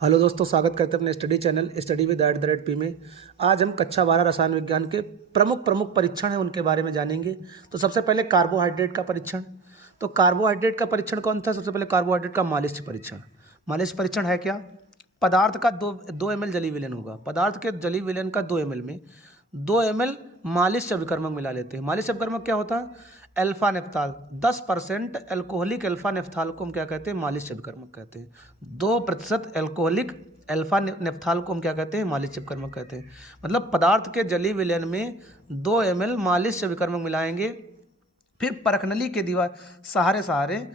Hello दोस्तों, स्वागत करते हैं अपने study channel study with @P में। आज हम कक्षा 12 रसायन विज्ञान के प्रमुख परीक्षण हैं उनके बारे में जानेंगे। तो सबसे पहले कार्बोहाइड्रेट का परीक्षण। तो कार्बोहाइड्रेट का परीक्षण कौन था? सबसे पहले कार्बोहाइड्रेट का मालिश परीक्षण। मालिश परीक्षण है क्या? पदार्थ का दो ml जलीय विलयन होगा। पदार्थ के जलीय विलयन का 2 ml में 2 ml मालिश अभिकर्मक मिला लेते हैं। मालिश अभिकर्मक क्या होता है? अल्फा नेफ्थाल। 10% एल्कोहलिक अल्फा नेफ्थाल को हम क्या कहते हैं? मालिश अभिकर्मक कहते हैं। 2% एल्कोहलिक अल्फा नेफ्थाल को हम क्या कहते हैं? मालिश अभिकर्मक कहते हैं। मतलब पदार्थ के जलीय विलयन में 2 ml मालिश अभिकर्मक मिलाएंगे। फिर परखनली के दीवार सहारे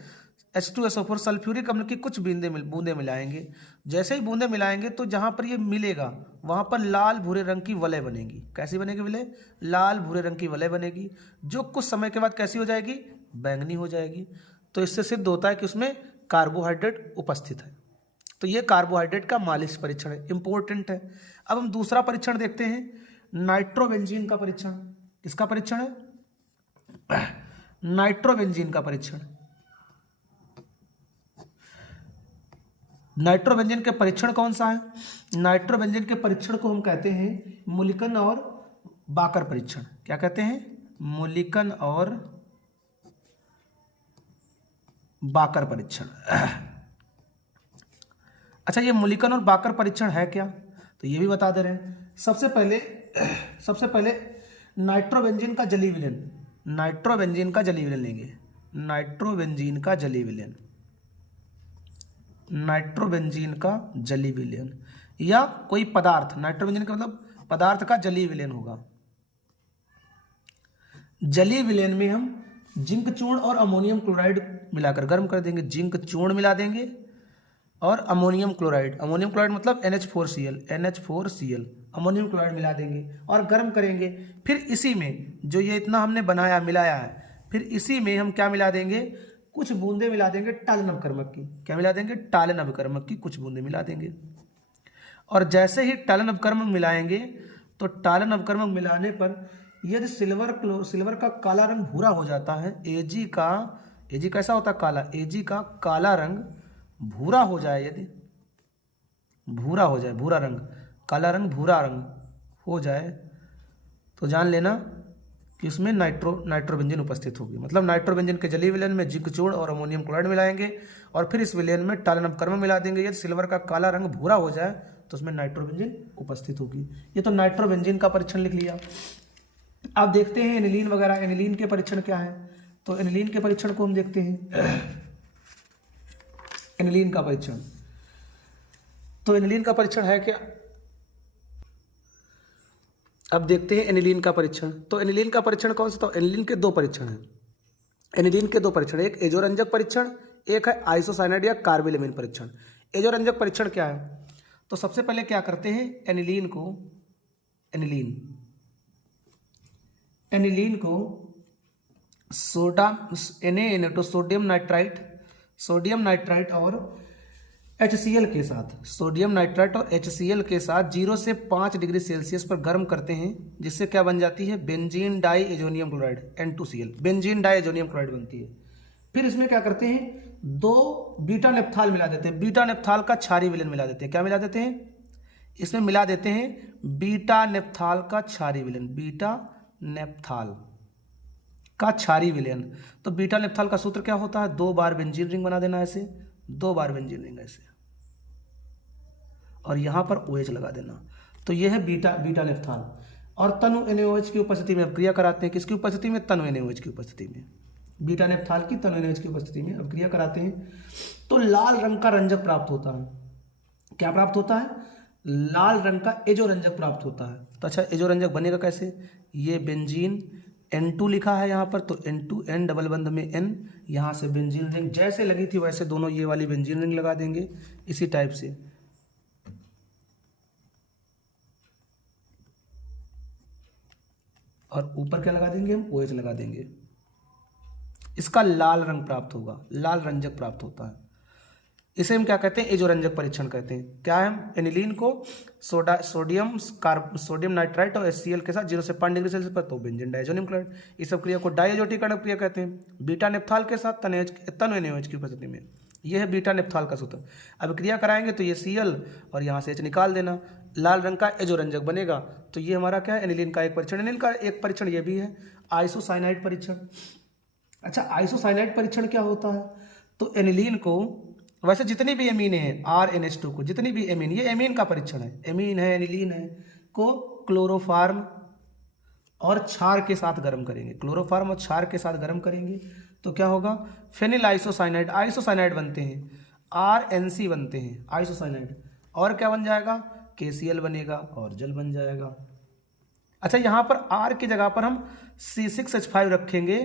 H2SO4 सल्फ्यूरिक अम्ल की कुछ बूंदे मिलाएंगे। जैसे ही बूंदे मिलाएंगे तो जहाँ पर ये मिलेगा वहाँ पर लाल भूरे रंग की वलय बनेगी। कैसी बनेगी वलय? लाल भूरे रंग की वलय बनेगी, जो कुछ समय के बाद कैसी हो जाएगी? बैंगनी हो जाएगी। तो इससे सिद्ध होता है कि उसमें कार्बोहाइड्रेट उपस्थित है। तो ये कार्बोहाइड्रेट का मालिश परीक्षण है, इंपॉर्टेंट है। अब हम दूसरा परीक्षण देखते हैं, नाइट्रोबेंजीन का परीक्षण। किसका परीक्षण है? नाइट्रोबेंजीन का परीक्षण। नाइट्रोबेंजीन के परीक्षण कौन सा है? नाइट्रोबेंजीन के परीक्षण को हम कहते हैं मुलिकन और बाकर परीक्षण। क्या कहते हैं? मुलिकन और बाकर परीक्षण। अच्छा, ये मुलिकन और बाकर परीक्षण है क्या? तो ये भी बता दे रहे हैं। सबसे पहले नाइट्रोबेंजीन का जलीय विलयन, नाइट्रोबेंजीन का जलीय विलयन लेंगे। नाइट्रोबेंजीन का जलीय विलयन, नाइट्रोबेंजीन का जलीय विलयन या कोई पदार्थ, नाइट्रोबेंजीन का मतलब पदार्थ का जलीय विलयन होगा। जलीय विलयन में हम जिंक चूर्ण और अमोनियम क्लोराइड मिलाकर गर्म कर देंगे। जिंक चूर्ण मिला देंगे और अमोनियम क्लोराइड मतलब NH4Cl अमोनियम क्लोराइड मिला देंगे और गर्म करेंगे। फिर इसी में जो ये इतना हमने मिलाया है, फिर इसी में हम क्या मिला देंगे? कुछ बूंदे मिला देंगे टालन अभिकर्मक की। क्या मिला देंगे? टालन अभिकर्मक की कुछ बूंदे मिला देंगे। और जैसे ही टालन अभिकर्मक मिलाएंगे तो टालन अभिकर्मक मिलाने पर यदि सिल्वर का काला रंग भूरा हो जाता है, एजी कैसा होता है? काला। एजी का काला रंग भूरा हो जाए, यदि भूरा हो जाए, भूरा रंग, काला रंग भूरा रंग हो जाए, तो जान लेना कि उसमें नाइट्रोबेंजीन उपस्थित होगी। मतलब नाइट्रोबेंजीन के जलीय विलयन में जिंक चूर्ण और अमोनियम क्लोराइड मिलाएंगे और फिर इस विलयन में टालन अभिकर्मक मिला देंगे। यदि सिल्वर का काला रंग भूरा हो जाए तो उसमें नाइट्रोबेंजीन उपस्थित होगी। ये तो नाइट्रोबेंजीन का परीक्षण लिख लिया। अब देखते हैं एनिलीन वगैरह। एनिलीन के परीक्षण क्या है? तो एनिलीन के परीक्षण को हम देखते हैं। एनिलीन का परीक्षण, तो एनिलीन का परीक्षण है क्या? अब देखते हैं एनिलीन का परीक्षण। तो एनिलीन का परीक्षण कौन सा? तो एनिलीन के 2 परीक्षण हैं। एनिलीन के 2 परीक्षण, एक एजोरंजक परीक्षण, एक है आइसोसाइनाइड या कार्बिलेमिन परीक्षण। एजोरंजक परीक्षण क्या है? तो सबसे पहले क्या करते हैं? एनिलीन को सोडियम नाइट्राइट और HCl के साथ, सोडियम नाइट्राइट और HCl के साथ 0 से 5 डिग्री सेल्सियस पर गर्म करते हैं, जिससे क्या बन जाती है? Benzene diazonium chloride, N2Cl, benzene diazonium chloride बनती है। फिर इसमें क्या करते हैं? 2 बीटा नेप्थाल मिला देते हैं। बीटा नेप्थाल का क्षारीय विलयन मिला देते हैं। क्या मिला देते हैं? इसमें मिला देते हैं बीटा नेप्थाल का क्षारीय विलयन, बीटा नेप्थाल का क्षारीय विलयन। तो बीटा नेप्थाल का सूत्र क्या होता है? 2 बार बेंजीन रिंग बना देना, ऐसे 2 बार बेंजीन रिंग ऐसे, और यहां पर OH लगा देना। तो यह है बीटा नेप्थाल। और तनु NaOH की उपस्थिति में अभिक्रिया कराते हैं। किसकी उपस्थिति में? तनु NaOH की उपस्थिति में। बीटा नेप्थाल की तनु NaOH की उपस्थिति में अभिक्रिया कराते हैं तो लाल रंग का रंजक प्राप्त होता है। क्या प्राप्त होता है? लाल रंग का एजोरंजक प्राप्त होता है। तो अच्छा, एजोरंजक बनेगा कैसे? ये बेंजीन N2 लिखा है यहाँ पर, तो N2, N डबल बंध में N, यहाँ से बेंजीन रिंग जैसे लगी थी वैसे दोनों ये वाली बेंजीन रिंग लगा देंगे इसी टाइप से। और ऊपर क्या लगा देंगे? हम OH लगा देंगे। इसका लाल रंग प्राप्त होगा, लाल रंजक प्राप्त होता है। इसे हम क्या कहते हैं? एजोरंजक परीक्षण कहते हैं। क्या है? एनिलीन को सोडियम नाइट्राइट और HCl के साथ 0 से 5 डिग्री सेल्सियस पर, तो बेंजीन डाइएजोनियम क्लोराइड, इस सब क्रिया को डाइएजोटिक क्रिया कहते हैं। बीटा नेप्थाल के साथ तनु NaOH की उपस्थिति में ये है बीटा नेप्थॉल का सूत्र। अब क्रिया कराएंगे तो ये Cl और यहाँ से H निकाल देना, लाल रंग का एजोरंजक बनेगा। तो ये हमारा क्या है, एनिलीन का एक परीक्षण। एनिलीन का एक परीक्षण ये भी है, आइसोसाइनाइड परीक्षण। अच्छा, आइसोसाइनाइड परीक्षण क्या होता है? तो एनिलीन को, वैसे जितनी भी एमीन है RNH2 को, जितनी भी एमीन, ये एमीन का परीक्षण है, एमीन है, एनिलीन है, को क्लोरोफार्म और क्षार के साथ गर्म करेंगे। क्लोरोफार्म और क्षार के साथ गर्म करेंगे तो क्या होगा, फेनिल आइसोसाइनाइड, आइसोसाइनाइड बनते हैं, RNC बनते हैं आइसोसाइनाइड, और क्या बन जाएगा, KCl बनेगा और जल बन जाएगा। अच्छा, यहाँ पर R की जगह पर हम C6H5 रखेंगे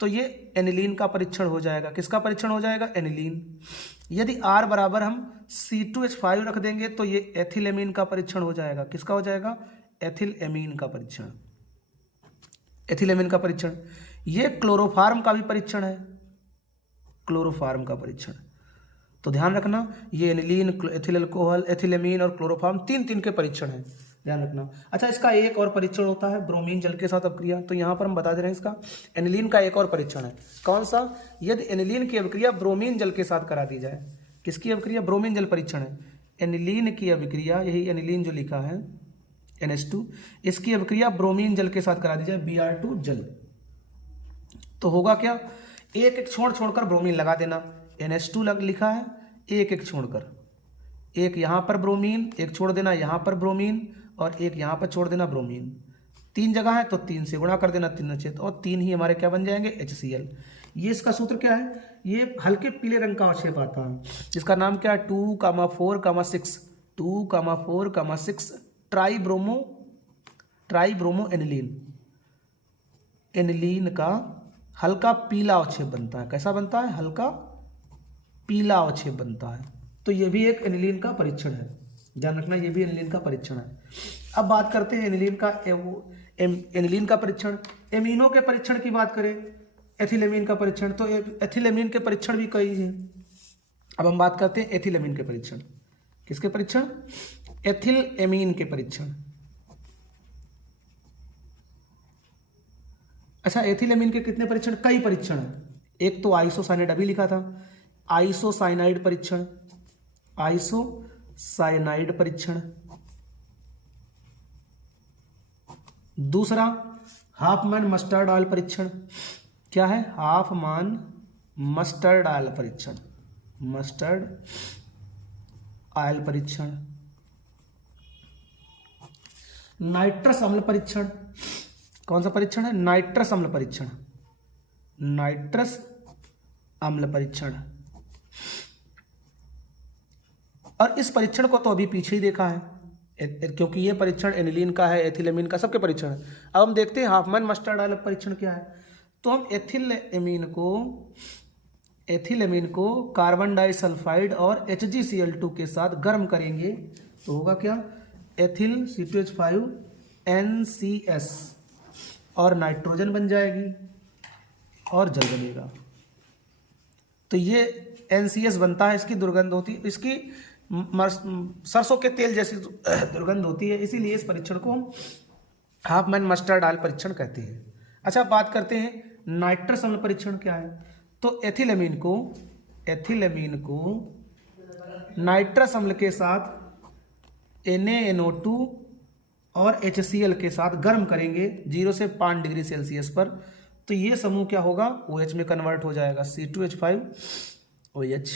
तो ये एनिलीन का परीक्षण हो जाएगा। किसका परीक्षण हो जाएगा, एनिलीन। यदि R बराबर हम C2H5 रख देंगे तो ये एथिलेमीन का परीक्षण हो जाएगा। किसका हो जाएगा, एथिलेमीन का परीक्षण, एथिलेमीन का परीक्षण। ये क्लोरोफार्म का भी परीक्षण है, क्लोरोफार्म का परीक्षण। तो ध्यान रखना, ये एनिलीन, एथिल अल्कोहल, एथिलेमीन और क्लोरोफार्म तीन तीन के परीक्षण है, ध्यान रखना। अच्छा, इसका एक और परीक्षण होता है ब्रोमीन जल के साथ अपक्रिया। तो यहाँ पर हम बता दे रहे हैं, इसका एनिलीन का एक और परीक्षण है। कौन सा, यदि एनिलीन की अभिक्रिया ब्रोमीन जल के साथ करा दी जाए। किसकी अभिक्रिया, ब्रोमीन जल परीक्षण है। एनिलीन की अभिक्रिया, यही एनिलीन जो लिखा है NH2, इसकी अभिक्रिया ब्रोमीन जल के साथ करा दी जाए, Br2 जल। तो होगा क्या, एक एक छोड़कर ब्रोमीन लगा देना। NH2 लिखा है, एक एक छोड़कर, एक यहाँ पर ब्रोमीन, एक छोड़ देना यहाँ पर ब्रोमीन, और एक यहाँ पर छोड़ देना ब्रोमीन। तीन जगह है तो 3 से गुणा कर देना, तीनों छेद, और 3 ही हमारे क्या बन जाएंगे, HCl। ये इसका सूत्र क्या है, ये हल्के पीले रंग का अवक्षेप आता है, जिसका नाम क्या है, 2,4,6, 2,4,6 ट्राइब्रोमो एनिलीन। एनिलीन का हल्का पीला अवक्षेप बनता है। कैसा बनता है, हल्का पीला अवक्षेप बनता है। तो ये भी एक एनिलीन का परीक्षण है, ध्यान रखना, ये भी एनिलीन का परीक्षण है। अब बात करते हैं एनिलीन का, एनिलीन का परीक्षण। एमीनों के परीक्षण की बात करें, एथिलेमीन का परीक्षण, तो एथिलेमीन के परीक्षण भी कई हैं। अब हम बात करते हैं एथिलेमीन के परीक्षण। किसके परीक्षण, एथिलेमीन के परीक्षण। अच्छा, एथिलेमीन के कितने परीक्षण, कई परीक्षण है। एक तो आइसोसाइनाइड, अभी लिखा था, आइसोसाइनाइड परीक्षण, आइसोसाइनाइड परीक्षण। दूसरा हाफमैन मस्टर्ड ऑयल परीक्षण। क्या है, हाफमैन मस्टर्ड ऑयल परीक्षण, मस्टर्ड ऑयल परीक्षण। नाइट्रस अम्ल परीक्षण। कौन सा परीक्षण है, नाइट्रस अम्ल परीक्षण, नाइट्रस अम्ल परीक्षण। और इस परीक्षण को तो अभी पीछे ही देखा है, क्योंकि ये परीक्षण एनिलीन का है, एथिलेमीन का, सबके परीक्षण है। अब हम देखते हैं हाफमैन मस्टर्ड ऑयल परीक्षण क्या है। तो हम एथिलेमीन को कार्बन डाइसल्फाइड और HgCl2 के साथ गर्म करेंगे तो होगा क्या, एथिल C2H5 NCS और नाइट्रोजन बन जाएगी और जल बनेगा। तो ये NCS बनता है, इसकी दुर्गंध होती है, इसकी सरसों के तेल जैसी दुर्गंध होती है, इसीलिए इस परीक्षण को हम हाफमैन मस्टर्ड ऑयल परीक्षण कहते हैं। अच्छा, बात करते हैं नाइट्रस अम्ल परीक्षण क्या है। तो एथिलेमीन को नाइट्रस अम्ल के साथ NaNO2 और HCl के साथ गर्म करेंगे 0 से 5 डिग्री सेल्सियस पर। तो ये समूह क्या होगा, OH में कन्वर्ट हो जाएगा, C2H5OH,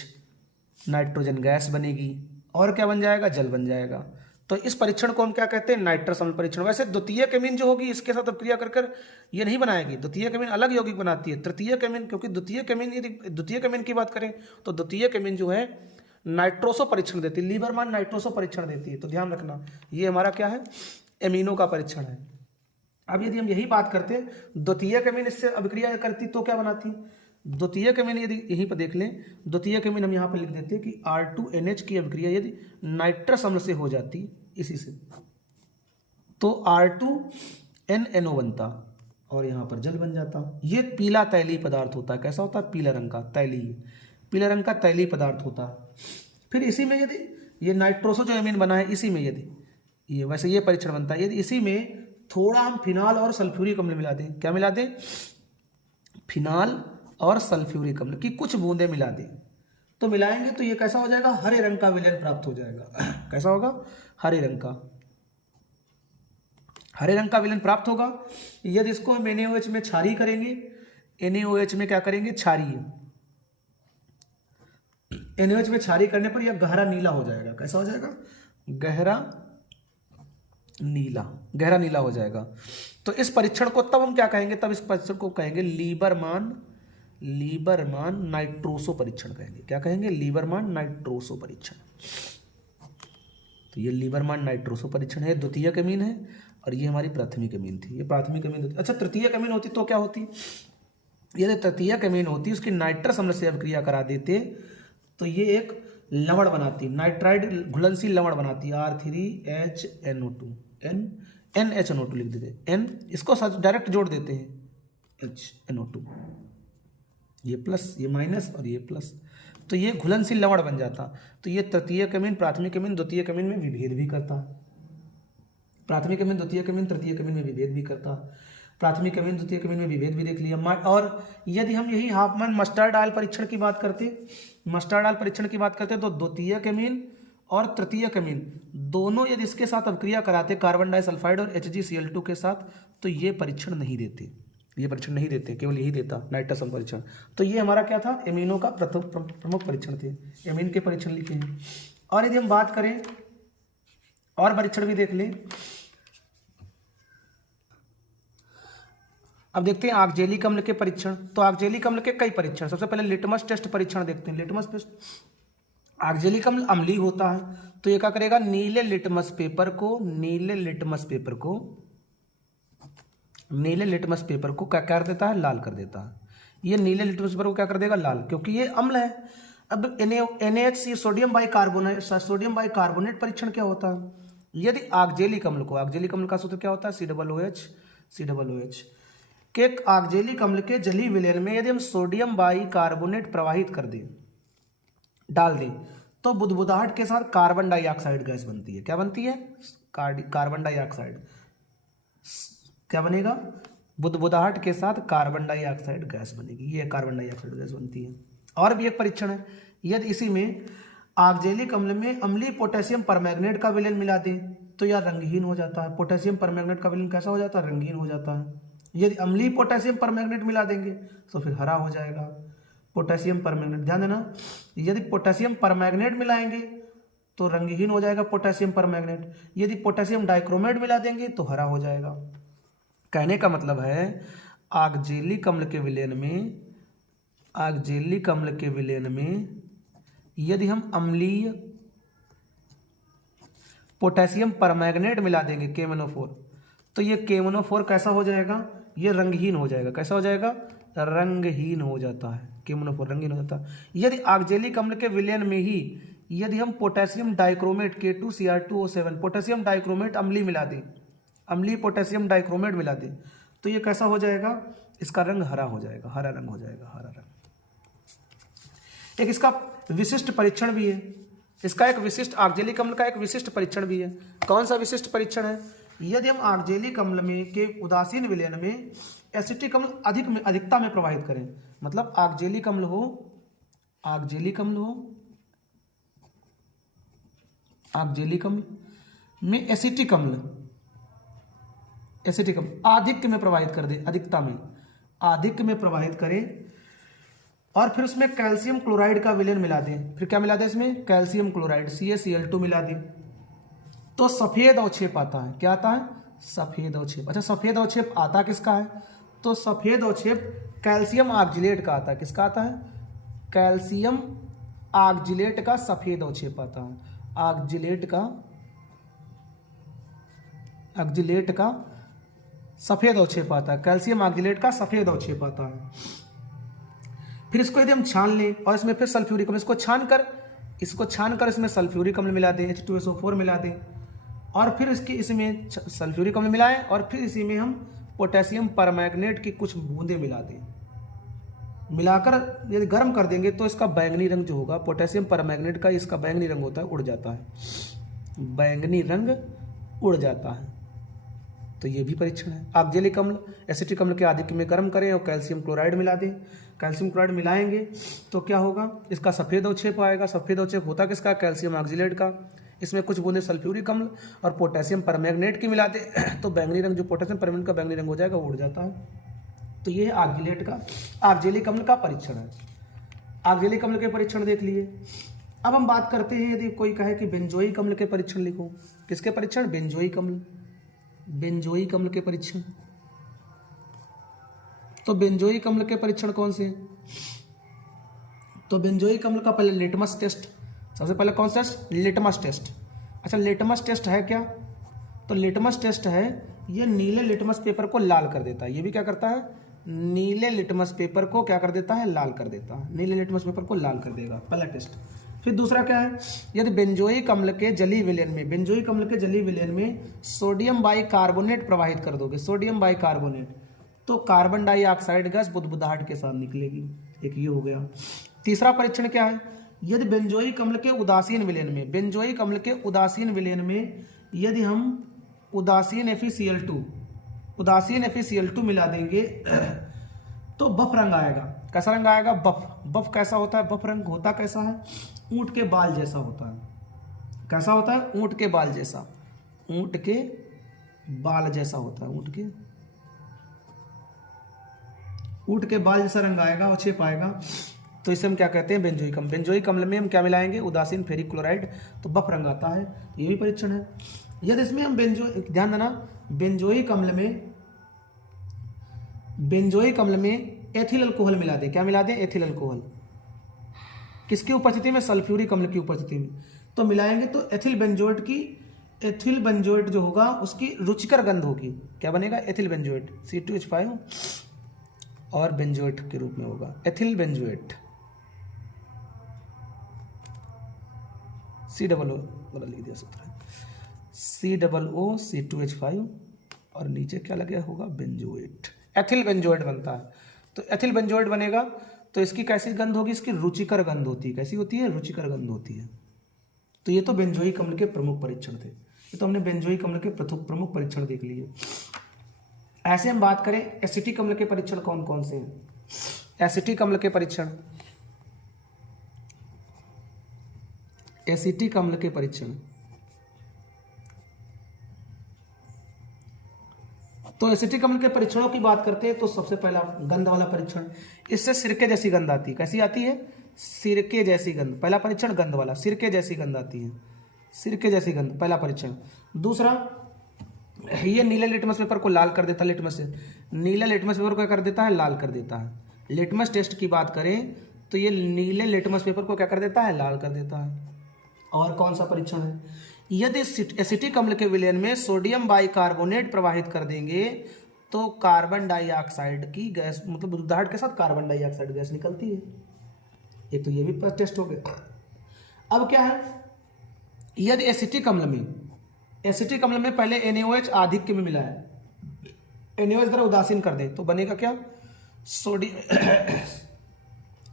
नाइट्रोजन गैस बनेगी, और क्या बन जाएगा, जल बन जाएगा। तो इस परीक्षण को हम क्या कहते हैं, नाइट्रस अम्ल परीक्षण। वैसे द्वितीयक एमीन जो होगी इसके साथ अपक्रिया कर ये नहीं बनाएगी, द्वितीयक एमीन अलग यौगिक बनाती है। तृतीयक एमीन, क्योंकि द्वितीयक एमीन, यदि द्वितीयक एमीन की बात करें तो द्वितीयक एमीन जो है नाइट्रोसो परीक्षण देती है, लीबरमैन नाइट्रोसो परीक्षण देती है। तो ध्यान रखना, ये हमारा क्या है, एमीनों का परीक्षण है। अब यदि हम यही बात करते द्वितीयक एमीन इससे अभिक्रिया करती तो क्या बनाती, द्वितीयक एमीन यदि यहीं पर देख लें, द्वितीयक एमीन हम यहाँ पर लिख देते हैं कि R2NH की अभिक्रिया यदि नाइट्रस अम्ल से हो जाती, इसी से, तो R2NNO बनता और यहाँ पर जल बन जाता। ये पीला तैलीय पदार्थ होता है। कैसा होता है, पीला रंग का तैलीय, पीला रंग का तैलीय पदार्थ होता है। फिर इसी में यदि ये नाइट्रोसो जो एमीन बना है, इसी में यदि ये, वैसे ये परीक्षण बनता है, यदि इसी में थोड़ा हम फिनाल और सल्फ्यूरिक अम्ल मिला दें, क्या मिला दें, फिनाल और सल्फ्यूरिक अम्ल की कुछ बूंदें मिला दें, तो मिलाएंगे तो ये कैसा हो जाएगा, हरे रंग का विलयन प्राप्त हो जाएगा। कैसा होगा, हरे रंग का, हरे रंग का विलयन प्राप्त होगा। यदि इसको हम NaOH में क्षारीय करेंगे, NaOH में क्या करेंगे, क्षारीय, NaOH में क्षारीय करने पर यह गहरा नीला हो जाएगा। कैसा हो जाएगा, गहरा नीला, गहरा नीला हो जाएगा। तो इस परीक्षण को तब हम क्या कहेंगे, तब इस परीक्षण को कहेंगे लीबरमान नाइट्रोसो परीक्षण कहेंगे। क्या कहेंगे, लीबरमान नाइट्रोसो परीक्षण। तो ये लीबरमान नाइट्रोसो परीक्षण है, द्वितीयक अमीन है, और ये हमारी प्राथमिक अमीन थी, ये प्राथमिक अमीन होती। अच्छा, तृतीयक अमीन होती तो क्या होती, यदि तृतीयक अमीन होती उसकी नाइट्रस अम्ल से अभिक्रिया करा देते तो ये एक लवण बनाती, नाइट्राइड घुलनशील लवण बनाती, R3HNO2, NHNO2 लिख देते, N इसको डायरेक्ट जोड़ देते हैं HNO2, ये प्लस ये माइनस और ये प्लस, तो ये घुलनशील लवण बन जाता। तो ये तृतीयक अमीन प्राथमिक अमीन द्वितीयक अमीन में विभेद भी करता, प्राथमिक अमीन द्वितीयक अमीन तृतीयक अमीन में विभेद भी करता, प्राथमिक अमीन द्वितीयक अमीन में विभेद भी देख लिया। और यदि हम यही हाफमैन मस्टर्ड ऑयल परीक्षण की बात करते, मस्टर्ड ऑयल परीक्षण की बात करते तो द्वितीयक अमीन और तृतीयक अमीन दोनों यदि इसके साथ अभिक्रिया कराते कार्बन डाइसल्फाइड और HgCl2 के साथ, तो ये परीक्षण नहीं देते, ये परीक्षण नहीं देते, केवल यही देता नाइट्रस अम्ल परीक्षण। तो ये हमारा क्या था, एमिनो का प्रमुख परीक्षण थे, एमीन के परीक्षण लिखे हैं। और यदि हम बात करें और परीक्षण भी देख लें, अब देखते हैं आक्जेलिक अम्ल के परीक्षण। तो आक्जेलिक अम्ल के कई परीक्षण, सबसे पहले लिटमस टेस्ट परीक्षण देखते हैं। लिटमस टेस्ट, आक्जेलिक अम्ल अम्लीय होता है तो ये क्या करेगा, नीले लिटमस पेपर को क्या कर देता है, लाल कर देता है। ये नीले लिटमस पेपर को क्या कर देगा, लाल, क्योंकि ये अम्ल है। अब NaHC सोडियम बाइकार्बोनेट परीक्षण क्या होता है, यदि आक्जेलिक अम्ल को, आक्जेलिक अम्ल का सूत्र क्या होता है, COOH के आक्जेलिक अम्ल के जलीय विलयन में यदि हम सोडियम बाइकार्बोनेट प्रवाहित कर दें, डाल दें, तो बुदबुदाहट के साथ कार्बन डाइऑक्साइड गैस बनती है। क्या बनती है, कार्बन डाइऑक्साइड, क्या बनेगा, बुदबुदाहट के साथ कार्बन डाइऑक्साइड गैस बनेगी, ये कार्बन डाइऑक्साइड गैस बनती है। और भी एक परीक्षण है, यदि इसी में आक्जेलिक अम्ल में अम्लीय पोटेशियम परमैंगनेट का विलयन मिला दें तो यह रंगहीन हो जाता है। पोटेशियम परमैंगनेट का विलयन कैसा हो जाता है, रंगहीन हो जाता है। यदि अम्लीय पोटेशियम परमैंगनेट मिला देंगे तो फिर हरा हो जाएगा। पोटेशियम परमैंगनेट, ध्यान देना, यदि पोटेशियम परमैंगनेट मिलाएंगे तो रंगहीन हो जाएगा पोटेशियम परमैंगनेट, यदि पोटेशियम डाइक्रोमेट मिला देंगे तो हरा हो जाएगा। कहने का मतलब है आक्जेलिक अम्ल के विलयन में यदि हम अम्लीय पोटेशियम परमैंगनेट मिला देंगे KMnO4, तो ये KMnO4 कैसा हो जाएगा, ये रंगहीन हो जाएगा। कैसा हो जाएगा, रंगहीन हो जाता है, KMnO4 रंगहीन हो जाता है। यदि आक्जेलिक अम्ल के विलयन में ही यदि हम potassium dichromate K2Cr2O7 potassium dichromate अम्लीय मिला दें, अम्लीय पोटेशियम डाइक्रोमेट मिला दें, तो ये कैसा हो जाएगा, इसका रंग हरा हो जाएगा, हरा रंग हो जाएगा, हरा रंग। एक इसका विशिष्ट परीक्षण भी है, इसका एक विशिष्ट आक्जेलिक अम्ल का एक विशिष्ट परीक्षण भी है। कौन सा विशिष्ट परीक्षण है, यदि हम आक्जेलिक अम्ल में के उदासीन विलयन में एसिटिक अम्ल अधिकता में प्रवाहित करें, मतलब आक्जेलिक अम्ल में एसिटिक अम्ल आधिक्य में प्रवाहित कर दे, आधिक्य में प्रवाहित करें, और फिर उसमें कैल्शियम क्लोराइड का विलयन मिला दें। फिर क्या मिला दें इसमें, कैल्शियम क्लोराइड CaCl2 मिला दें, तो सफेद अवक्षेप आता है। क्या आता है, सफेद अवक्षेप। अच्छा, सफेद अवक्षेप आता किसका है, तो सफेद अवक्षेप कैल्शियम ऑक्जिलेट का आता है। किसका आता है, कैल्शियम ऑक्जिलेट का सफेद अवक्षेप आता है, ऑक्जिलेट का सफेद अवक्षेप आता है, कैल्शियम ऑक्जिलेट का सफेद अवक्षेप आता है। फिर इसको यदि हम छान लें और इसमें फिर सल्फ्यूरिक अम्ल, इसको छानकर इसमें सल्फ्यूरिक अम्ल मिला दें, H2SO4 मिला दें, और फिर इसमें सल्फ्यूरिक अम्ल मिलाएं, और फिर इसी में हम पोटेशियम परमैंगनेट की कुछ बूंदें मिला दें। मिलाकर यदि गर्म कर देंगे तो इसका बैंगनी रंग जो होगा, पोटेशियम परमैंगनेट का इसका बैंगनी रंग होता है, उड़ जाता है, बैंगनी रंग उड़ जाता है। तो ये भी परीक्षण है। ऑक्जेलिक अम्ल एसिटिक अम्ल के आधिक्य में गर्म करें और कैल्शियम क्लोराइड मिला दें, कैल्शियम क्लोराइड मिलाएंगे तो क्या होगा, इसका सफ़ेद अवक्षेप आएगा। सफ़ेद अवक्षेप होता किसका, कैल्शियम ऑक्जिलेट का। इसमें कुछ बूंदे सल्फ्यूरिक अम्ल और पोटेशियम परमैंगनेट की मिला दे तो बैंगनी रंग, जो पोटेशियम परमैंगनेट का बैंगनी रंग हो जाएगा, वो उड़ जाता है। तो ये ऑक्जिलेट का, ऑक्जेलिक अम्ल का परीक्षण है। ऑक्जेलिक अम्ल के परीक्षण देख लिए। अब हम बात करते हैं, यदि कोई कहे कि बेंजोइक अम्ल के परीक्षण लिखो, किसके परीक्षण, बेंजोइक अम्ल, बेंजोइक अम्ल के परीक्षण। तो बेंजोइक अम्ल के परीक्षण कौन से हैं? तो बेंजोइक अम्ल का पहले लिटमस टेस्ट, सबसे पहले कौन सा टेस्ट, लिटमस टेस्ट। अच्छा, लिटमस टेस्ट है क्या, तो लिटमस टेस्ट है, ये नीले लिटमस पेपर को लाल कर देता है। ये भी क्या करता है, नीले लिटमस पेपर को क्या कर देता है, लाल कर देता है। नीले लिटमस पेपर को लाल कर देगा, पहला टेस्ट। फिर दूसरा क्या है, यदि बेंजोइक अम्ल के जलीय विलयन में, बेंजोइक अम्ल के जलीय विलयन में सोडियम बाइकार्बोनेट प्रवाहित कर दोगे, सोडियम बाइकार्बोनेट, तो कार्बन डाइऑक्साइड गैस बुदबुदाहट के साथ निकलेगी। एक ये हो गया। तीसरा परीक्षण क्या है, यदि बेंजोइक अम्ल के उदासीन विलयन में, बेंजोइक अम्ल के उदासीन विलयन में यदि हम उदासीन FeCl2, उदासीन FeCl2 मिला देंगे तो बफ रंग आएगा। कैसा रंग आएगा, बफ। बफ कैसा होता है, बफ रंग होता कैसा है, ऊंट के बाल जैसा होता है। कैसा होता है, ऊंट के बाल जैसा, ऊंट के बाल जैसा होता है, ऊंट के बाल जैसा रंग आएगा, अवक्षेप आएगा। तो इसे हम क्या कहते हैं, बेंजोइक अम्ल। बेंजोइक अम्ल में हम क्या मिलाएंगे, उदासीन फेरिक क्लोराइड, तो बफ रंग आता है। ये भी परीक्षण है। यदि इसमें हम ध्यान देना, बेंजोइक अम्ल में एथिल अल्कोहल मिला दें। क्या मिला दें, एथिल अल्कोहल। किसकी उपस्थिति में, सल्फ्यूरिक अम्ल की उपस्थिति में। तो मिलाएंगे तो एथिल बेंजोएट जो होगा उसकी रुचिकर गंध होगी। क्या बनेगा, एथिल बेंजोएट, C2H5 और बेंजोएट के रूप में होगा, एथिल बेंजोएट। COO बदल लिख दिया सूत्र, COO C2H5 और नीचे क्या लगे होगा, बेंजोएट, एथिल बेंजोएट बनता है। तो एथिल बेंजोएट बनेगा तो इसकी कैसी गंध होगी, इसकी रुचिकर गंध होती है। कैसी होती है, रुचिकर गंध होती है। तो ये तो बेंजोइक अम्ल के प्रमुख परीक्षण थे। ये तो हमने बेंजोइक अम्ल के प्रमुख परीक्षण देख लिए। ऐसे हम बात करें एसिटिक अम्ल के परीक्षण कौन कौन से हैं। एसिटिक अम्ल के परीक्षण, एसिटिक अम्ल के परीक्षण, तो एसिटिक अम्ल के परीक्षणों की बात करते हैं तो सबसे पहला गंध वाला परीक्षण, इससे सिरके जैसी गंध आती है। कैसी आती है, सिरके जैसी गंध। पहला परीक्षण गंध वाला, सिरके जैसी गंध आती है, सिरके जैसी गंध, पहला परीक्षण। दूसरा, ये नीले लिटमस पेपर को लाल कर देता है, लिटमस से नीले लिटमस पेपर को क्या कर देता है, लाल कर देता है। लिटमस टेस्ट की बात करें तो ये नीले लिटमस पेपर को क्या कर देता है, लाल कर देता है। और कौन सा परीक्षण है, यदि एसिटिक अम्ल के विलयन में सोडियम बाइकार्बोनेट प्रवाहित कर देंगे तो कार्बन डाइऑक्साइड की गैस, मतलब बुदबुदाहट के साथ कार्बन डाइऑक्साइड गैस निकलती है। एक तो ये भी टेस्ट हो गया। अब क्या है, यदि एसिटिक अम्ल में पहले NaOH आधिक्य में मिला है, NaOH जरा उदासीन कर दें तो बनेगा क्या,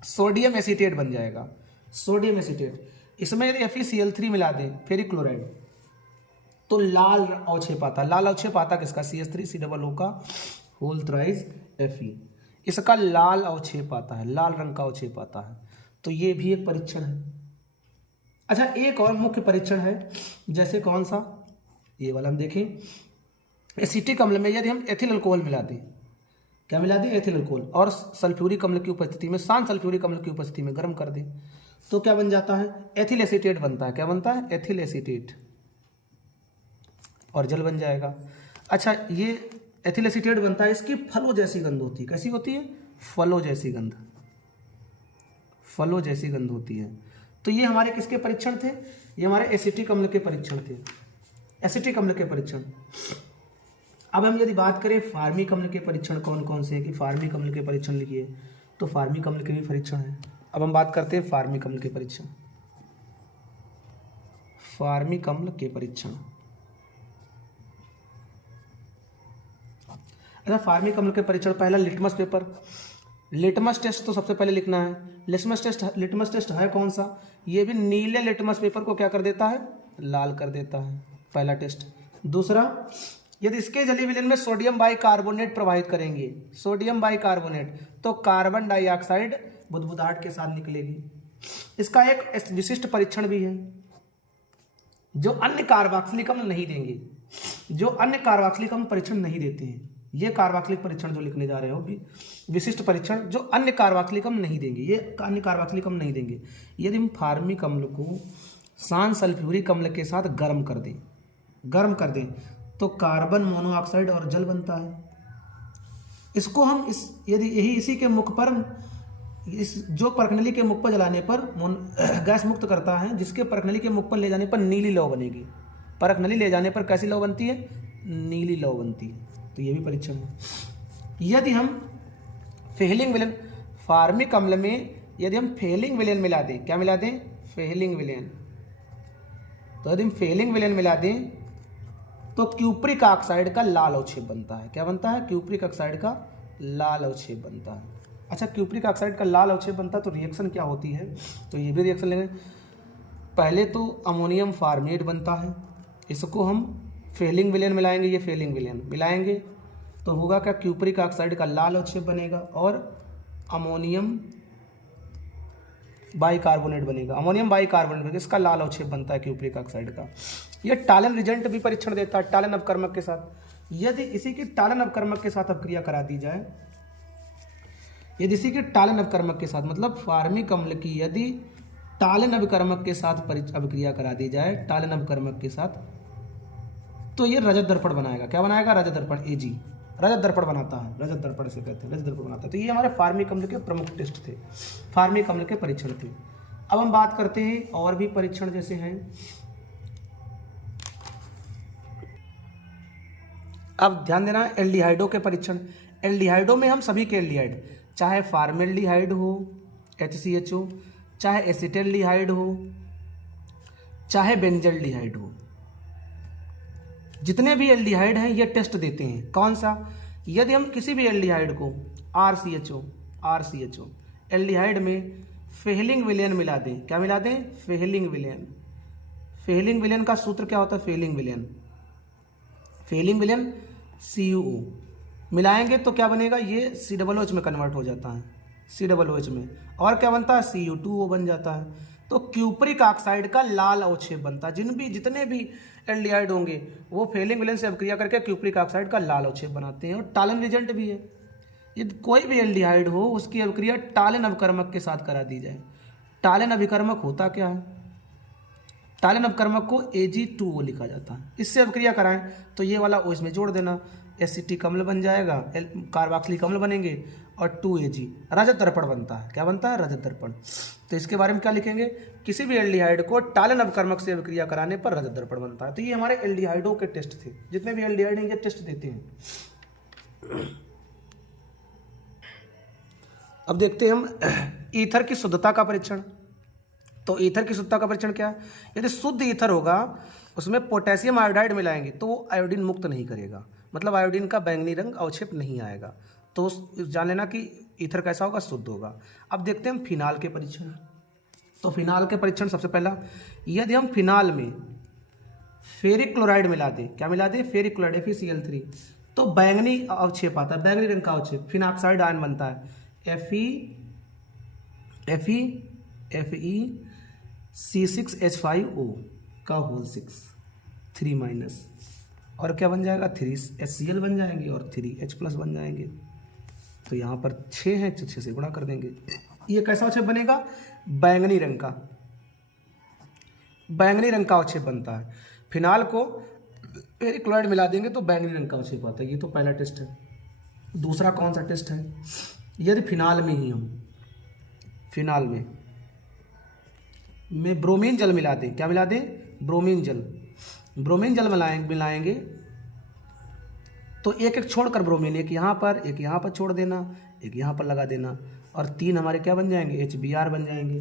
सोडियम एसीटेट बन जाएगा, सोडियम एसीटेट। इसमें यदि FeCl3 मिला दें, फेरिक क्लोराइड, तो लाल अवक्षेप आता है। लाल अवक्षेप आता किसका, CH3COO का होल थ्राइस Fe, इसका लाल अवक्षेप आता है, लाल रंग का अवक्षेप आता है। तो ये भी एक परीक्षण है। अच्छा, एक और मुख्य परीक्षण है, जैसे कौन सा, ये वाला हम देखें। एसिटिक अम्ल में यदि हम एथिल अल्कोहल मिला दें, क्या मिला दें, एथिल अल्कोहल, और सल्फ्यूरिक अम्ल की उपस्थिति में, शांत सल्फ्यूरिक अम्ल की उपस्थिति में गर्म कर दें तो क्या बन जाता है, एथिल एसीटेट बनता है। क्या बनता है, एथिल एसीटेट, और जल बन जाएगा। अच्छा, ये एथिल एसीटेट बनता है, इसकी फलो जैसी गंध होती है। कैसी होती है, फलो जैसी गंध, फलो जैसी गंध होती है। तो ये हमारे किसके परीक्षण थे, ये हमारे एसिटिक अम्ल के परीक्षण थे, एसिटिक अम्ल के परीक्षण। अब हम यदि बात करें फार्मिक अम्ल के परीक्षण कौन कौन से हैं, कि फार्मिक अम्ल के परीक्षण लिखिए, तो फार्मिक अम्ल के भी परीक्षण हैं। अब हम बात करते हैं फार्मिक अम्ल के परीक्षण, फार्मिक अम्ल के परीक्षण। अच्छा, फार्मिक अम्ल के परीक्षण, पहला लिटमस पेपर, लिटमस टेस्ट तो सबसे पहले लिखना है। लिटमस टेस्ट है कौन सा, ये भी नीले लिटमस पेपर को क्या कर देता है, लाल कर देता है, पहला टेस्ट। दूसरा, यदि इसके जलीय विलयन में सोडियम बाइकार्बोनेट प्रवाहित करेंगे, सोडियम बाइकार्बोनेट, तो कार्बन डाइऑक्साइड बुदबुदाहट के साथ निकलेगी। इसका एक विशिष्ट परीक्षण भी है जो अन्य कार्बोक्सिलिक अम्ल नहीं देंगे, जो अन्य कार्बोक्सिलिक अम्ल परीक्षण नहीं देते हैं। ये कार्बोक्सिलिक परीक्षण जो लिखने जा रहे हो भी विशिष्ट परीक्षण जो अन्य कार्बोक्सिलिक अम्ल नहीं देंगे, ये अन्य कार्बोक्सिलिक अम्ल नहीं देंगे। यदि हम फार्मिक अम्ल को सांस सल्फ्यूरिक अम्ल के साथ गर्म कर दें तो कार्बन मोनोऑक्साइड और जल बनता है। इसको हम यदि इसी के मुख पर जो परखनली के मुख पर जलाने पर गैस मुक्त करता है, जिसके परखनली के मुख पर ले जाने पर नीली लौ बनेगी। परखनली ले जाने पर कैसी लौ बनती है? नीली लौ बनती है। तो ये भी परीक्षण है। यदि हम फेलिंग विलयन फार्मिक अम्ल में यदि हम फेलिंग विलयन मिला दें, क्या मिला दें? फेलिंग विलयन। तो यदि हम फेलिंग विलयन मिला दें तो क्यूप्रिक ऑक्साइड का लाल अवक्षेप बनता है। क्या बनता है? क्यूप्रिक ऑक्साइड का लाल अवक्षेप बनता है। अच्छा, क्यूप्रिक ऑक्साइड का लाल अवक्षेप बनता है तो रिएक्शन क्या होती है? तो ये भी रिएक्शन लेंगे। पहले तो अमोनियम फॉर्मेट बनता है, इसको हम फेलिंग विलयन मिलाएंगे, ये फेलिंग विलयन मिलाएंगे तो होगा क्या? क्यूप्रिक ऑक्साइड का लाल अवक्षेप बनेगा और अमोनियम बाइकार्बोनेट बनेगा। अमोनियम बाइकार्बोनेट बनेगा, इसका लाल अवक्षेप बनता है क्यूप्रिक ऑक्साइड का। ये टालन रिजेंट भी परीक्षण देता है टालन अपकर्मक के साथ। यदि इसी की टालन अपकर्मक के साथ अपक्रिया करा दी जाए, यदि इसी के टालन अपकर्मक के साथ मतलब फार्मिक अम्ल की यदि टालन अपकर्मक के साथ अभिक्रिया करा दी जाए, टालन अपकर्मक के साथ, तो ये रजत दर्पण बनाएगा। क्या बनाएगा? रजत दर्पण। Ag रजत दर्पण बनाता है, रजत दर्पण से कहते हैं, रजत दर्पण बनाता है। तो ये हमारे फार्मिक अम्ल के प्रमुख टेस्ट थे, फार्मिक अम्ल के परीक्षण थे। अब हम बात करते हैं और भी परीक्षण जैसे हैं। अब ध्यान देना एल्डिहाइडों के परीक्षण। एल्डिहाइडों में हम सभी के एल्डिहाइड, चाहे फॉर्मेल्डिहाइड हो HCHO, चाहे एसिटल्डिहाइड हो, चाहे बेंजल्डिहाइड हो, जितने भी एल्डिहाइड हैं ये टेस्ट देते हैं। कौन सा? यदि हम किसी भी एल्डिहाइड को RCHO एल्डिहाइड में फेलिंग विलयन मिला दें, क्या मिला दें? फेलिंग विलयन। फेलिंग विलयन का सूत्र क्या होता है? फेलिंग विलयन CuO मिलाएंगे तो क्या बनेगा? ये COOH में कन्वर्ट हो जाता है, COOH में, और क्या बनता है? Cu2O बन जाता है। तो क्यूप्रिक ऑक्साइड का लाल अवक्षेप बनता है। जितने भी एल्डिहाइड होंगे वो फेलिंग विलयन से अभिक्रिया करके क्यूप्रिक ऑक्साइड का लाल अवक्षेप बनाते हैं। और टालन रिजेंट भी है, यदि कोई भी एल्डिहाइड हो उसकी अभिक्रिया टालन अभिकर्मक के साथ करा दी जाए। टालन अभिकर्मक होता क्या है? टालन अभिकर्मक को Ag2O लिखा जाता है। इससे अभिक्रिया कराएं तो ये वाला O इसमें जोड़ देना, एसिटिक अम्ल बन जाएगा, कार्बोक्सिलिक अम्ल बनेंगे और 2Ag रजत दर्पण बनता है। क्या बनता है? रजत दर्पण। तो इसके बारे में क्या लिखेंगे? किसी भी एल्डिहाइड को टालन अपकर्मक से अभिक्रिया कराने पर रजत दर्पण बनता है। तो ये हमारे एल्डिहाइडों के टेस्ट थे, जितने भी एल्डिहाइड हैं ये टेस्ट देते हैं। अब देखते हैं हम ईथर की शुद्धता का परीक्षण। तो ईथर की शुद्धता का परीक्षण क्या है? यदि शुद्ध ईथर होगा उसमें पोटेशियम आयोडाइड मिलाएंगे तो वो आयोडीन मुक्त नहीं करेगा, मतलब आयोडीन का बैंगनी रंग अवक्षेप नहीं आएगा। तो जान लेना कि ईथर कैसा होगा? शुद्ध होगा। अब देखते हैं हम फिनाल के परीक्षण। तो फिनाल के परीक्षण सबसे पहला, यदि हम फिनाल में फेरिक क्लोराइड मिला दें, क्या मिला दें? फेरिक क्लोराइड FeCl3, तो बैंगनी अवक्षेप आता है, बैंगनी रंग का अवक्षेप, फिनाक्साइड आयन बनता है FeC6H5O का होल 6 3- और क्या बन जाएगा? 3HCl बन जाएंगे और 3H+ बन जाएंगे। तो यहाँ पर 6 हैं तो 6 से गुणा कर देंगे। ये कैसा अवक्षेप बनेगा? बैंगनी रंग का, बैंगनी रंग का अवक्षेप बनता है। फिनाल को फेरिक क्लोराइड मिला देंगे तो बैंगनी रंग का अवक्षेप आता है। ये तो पहला टेस्ट है। दूसरा कौन सा टेस्ट है? यदि फिनाल में ही हम फिनाल में ब्रोमीन जल मिला दें, क्या मिला दें? ब्रोमीन जल मिलाएंगे तो एक एक छोड़कर ब्रोमीन, एक यहाँ पर छोड़ देना, एक यहाँ पर लगा देना, और 3 हमारे क्या बन जाएंगे? HBr बन जाएंगे।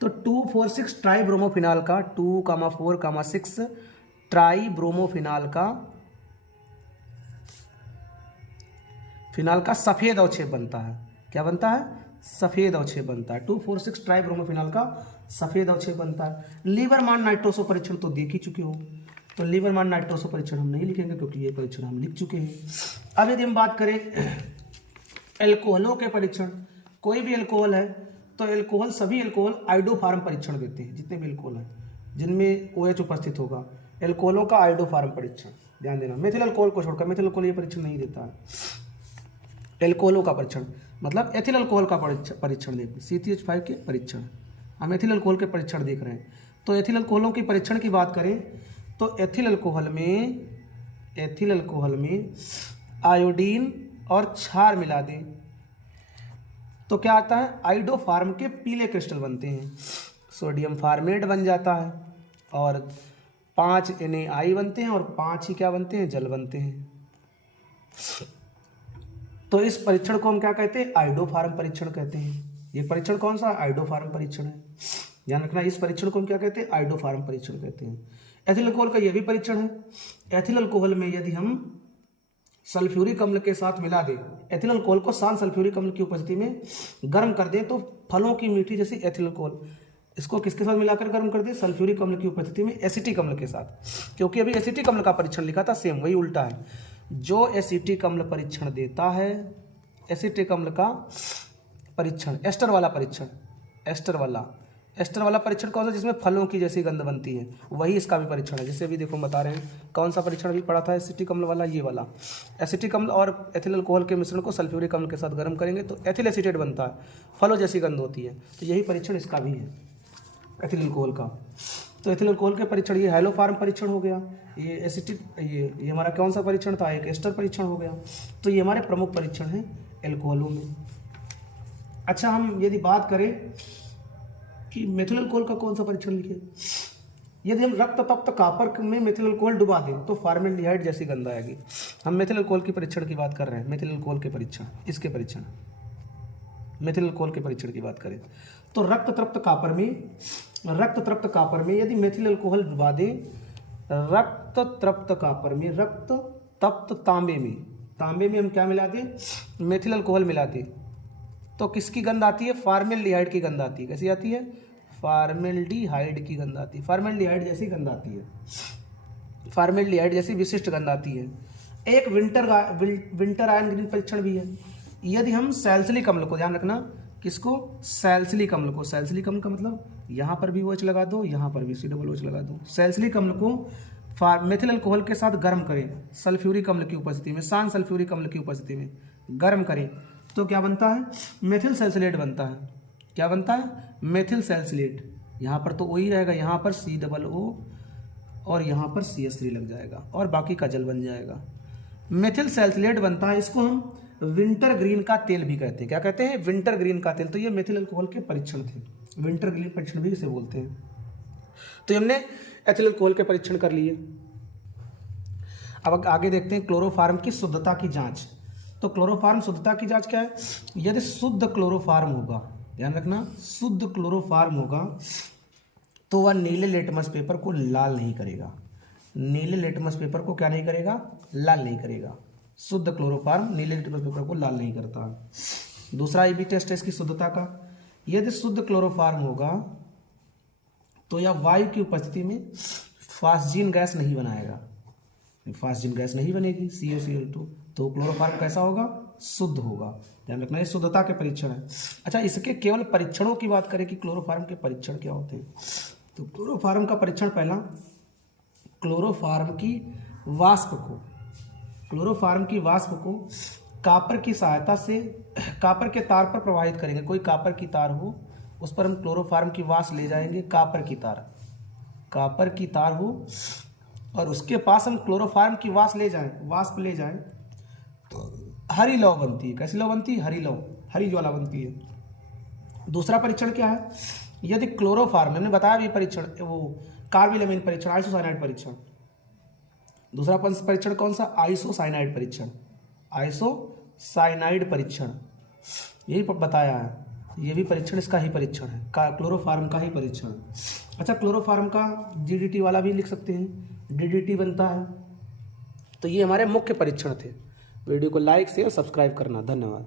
तो 2,4,6 ट्राई ब्रोमोफिनाल का 2,4,6 ट्राई ब्रोमोफिनाल का सफ़ेद अवक्षेप बनता है। क्या बनता है? सफ़ेद अवक्षेप बनता है। 2,4,6 ट्राई ब्रोमोफिनाल का सफ़ेद अवक्षेप बनता है। लीबरमान नाइट्रोसो परीक्षण तो देख ही चुके हो। तो लीवरमान नाइट्रोसो परीक्षण हम नहीं लिखेंगे क्योंकि ये परीक्षण हम लिख चुके हैं। अब यदि हम बात करें एल्कोहलों के परीक्षण, कोई भी एल्कोहल है तो एल्कोहल, सभी एल्कोहल आइडोफार्म परीक्षण देते हैं। जितने भी एल्कोहल हैं जिनमें OH उपस्थित होगा, एल्कोहलों का आइडोफार्म परीक्षण, ध्यान देना। मेथिल अल्कोहल को छोड़कर, मेथिल अल्कोहल ये परीक्षण नहीं देता है। एल्कोहलों का परीक्षण मतलब एथिल अल्कोहल का परीक्षण देख, CTH5 के परीक्षण, हम एथिल अल्कोहल के परीक्षण देख रहे हैं। तो एथिल अल्कोहलों के परीक्षण की बात करें तो एथिल अल्कोहल में आयोडीन और क्षार मिला दें तो क्या आता है, आइडोफार्म के पीले क्रिस्टल बनते हैं। सोडियम फार्मेट बन जाता है और 5 NaI बनते हैं और 5 ही क्या बनते हैं, जल बनते हैं। तो इस परीक्षण को हम क्या कहते हैं, आइडोफार्म परीक्षण कहते हैं। ये परीक्षण कौन सा, आइडोफार्म परीक्षण है। ध्यान रखना, इस परीक्षण को हम क्या कहते हैं, आइडोफार्म परीक्षण कहते हैं। एथिल अल्कोहल का यह भी परीक्षण है। एथिल अल्कोहल में यदि हम सल्फ्यूरिक अम्ल के साथ मिला दें, एथिल अल्कोहल को शांत सल्फ्यूरिक अम्ल की उपस्थिति में गर्म कर दें तो फलों की मीठी जैसी एथिल अल्कोहल, इसको किसके साथ मिलाकर गर्म कर दें, सल्फ्यूरिक अम्ल की उपस्थिति में एसिटिक अम्ल के साथ। क्योंकि अभी एसिटिक अम्ल का परीक्षण लिखा था, सेम वही उल्टा है। जो एसिटिक अम्ल परीक्षण देता है, एसिटिक अम्ल का परीक्षण, एस्टर वाला परीक्षण, एस्टर वाला परीक्षण कौन सा, जिसमें फलों की जैसी गंध बनती है, वही इसका भी परीक्षण है। जैसे अभी देखो बता रहे हैं कौन सा परीक्षण भी पढ़ा था, एसिटिक अम्ल वाला, ये वाला। एसिटिक अम्ल और एथिल अल्कोहल के मिश्रण को सल्फ्यूरिक अम्ल के साथ गर्म करेंगे तो एथिल एसीटेट बनता है, फलों जैसी गंध होती है। तो यही परीक्षण इसका भी है, एथिल अल्कोहल का। तो एथिल अल्कोहल के परीक्षण, ये हैलोफार्म परीक्षण हो गया, ये एसिटिक, ये हमारा कौन सा परीक्षण था, एक एस्टर परीक्षण हो गया। तो ये हमारे प्रमुख परीक्षण हैं एल्कोहलों में। अच्छा, हम यदि बात करें कि मेथिल अल्कोहल का कौन सा परीक्षण लिखे, यदि हम रक्त तप्त कापर में मेथिल अल्कोहल डुबा दें तो फॉर्मेल्डिहाइड जैसी गंध आएगी। हम मेथिल अल्कोहल के परीक्षण की बात कर रहे हैं, मेथिल अल्कोहल के परीक्षण, इसके परीक्षण, मेथिल अल्कोहल के परीक्षण की बात करें तो रक्त तप्त कापर में यदि मेथिल अल्कोहल डुबा दें, रक्त तप्त तांबे में हम क्या मिला दें, मेथिल अल्कोहल मिला दें तो किसकी गंध आती है, फॉर्मेल्डिहाइड की गंध आती है। कैसी आती है, फॉर्मेल्डिहाइड की गंध आती है, फॉर्मेल्डिहाइड जैसी गंध आती है, फॉर्मेल्डिहाइड जैसी विशिष्ट गंध आती है। एक विंटर आयन ग्रीन परीक्षण भी है। यदि हम सैलिसिलिक अम्ल को, ध्यान रखना किसको, सैलिसिलिक अम्ल को, सैलिसिलिक अम्ल का मतलब यहाँ पर भी OH लगा दो, यहाँ पर भी COOH लगा दो। सैलिसिलिक अम्ल को मेथिल अल्कोहल के साथ गर्म करें, सल्फ्यूरिक अम्ल की उपस्थिति में, शांत सल्फ्यूरिक अम्ल की उपस्थिति में गर्म करें तो क्या बनता है, मेथिल सैलिसिलेट बनता है। क्या बनता है, मेथिल सैलिसिलेट। यहाँ पर तो वही रहेगा, यहाँ पर COO और यहाँ पर CH3 लग जाएगा और बाकी का जल बन जाएगा। मेथिल सैलिसिलेट बनता है, इसको हम विंटर ग्रीन का तेल भी कहते हैं। क्या कहते हैं, विंटर ग्रीन का तेल। तो ये मेथिल अल्कोहल के परीक्षण थे, विंटर ग्रीन परीक्षण भी इसे बोलते हैं। तो हमने एथिल अल्कोहल के परीक्षण कर लिए। अब आगे देखते हैं क्लोरोफार्म की शुद्धता की जांच। तो क्लोरोफार्म शुद्धता की जांच क्या है, यदि शुद्ध क्लोरोफार्म होगा, ध्यान रखना, शुद्ध क्लोरोफार्म होगा तो वह नीले लिटमस पेपर को लाल नहीं करेगा। नीले लिटमस पेपर को क्या नहीं करेगा, लाल नहीं करेगा। शुद्ध क्लोरोफार्म नीले लिटमस पेपर को लाल नहीं करता। दूसरा ये भी टेस्ट है इसकी शुद्धता का, यदि शुद्ध क्लोरोफार्म होगा तो यह वायु की उपस्थिति में फास्जीन गैस नहीं बनाएगा। फास्जीन गैस नहीं बनेगी, CaCl2, तो क्लोरोफार्म कैसा होगा, शुद्ध होगा। ध्यान रखना, ये शुद्धता के परीक्षण है। अच्छा, इसके केवल परीक्षणों की बात करें कि क्लोरोफार्म के परीक्षण क्या होते हैं, तो क्लोरोफार्म का परीक्षण पहला, क्लोरोफार्म की वाष्प को कापर की सहायता से कापर के तार पर प्रवाहित करेंगे। कोई कापर की तार हो उस पर हम क्लोरोफार्म की वाष्प ले जाएंगे, कापर की तार हो और उसके पास हम क्लोरोफार्म की वाष्प ले जाएं तो हरी लौ बनती है। कैसी लौ बनती है, हरी ज्वाला बनती है। दूसरा परीक्षण क्या है, यदि क्लोरोफार्म, हमने बताया भी परीक्षण, वो कार्बिलमिन परीक्षण, आइसोसाइनाइड परीक्षण। दूसरा परीक्षण कौन सा, आइसोसाइनाइड परीक्षण, यही बताया है। ये भी परीक्षण इसका ही परीक्षण है, क्लोरोफार्म का ही परीक्षण। अच्छा, क्लोरोफार्म का DDT वाला भी लिख सकते हैं, DDT बनता है। तो ये हमारे मुख्य परीक्षण थे। वीडियो को लाइक शेयर सब्सक्राइब करना, धन्यवाद।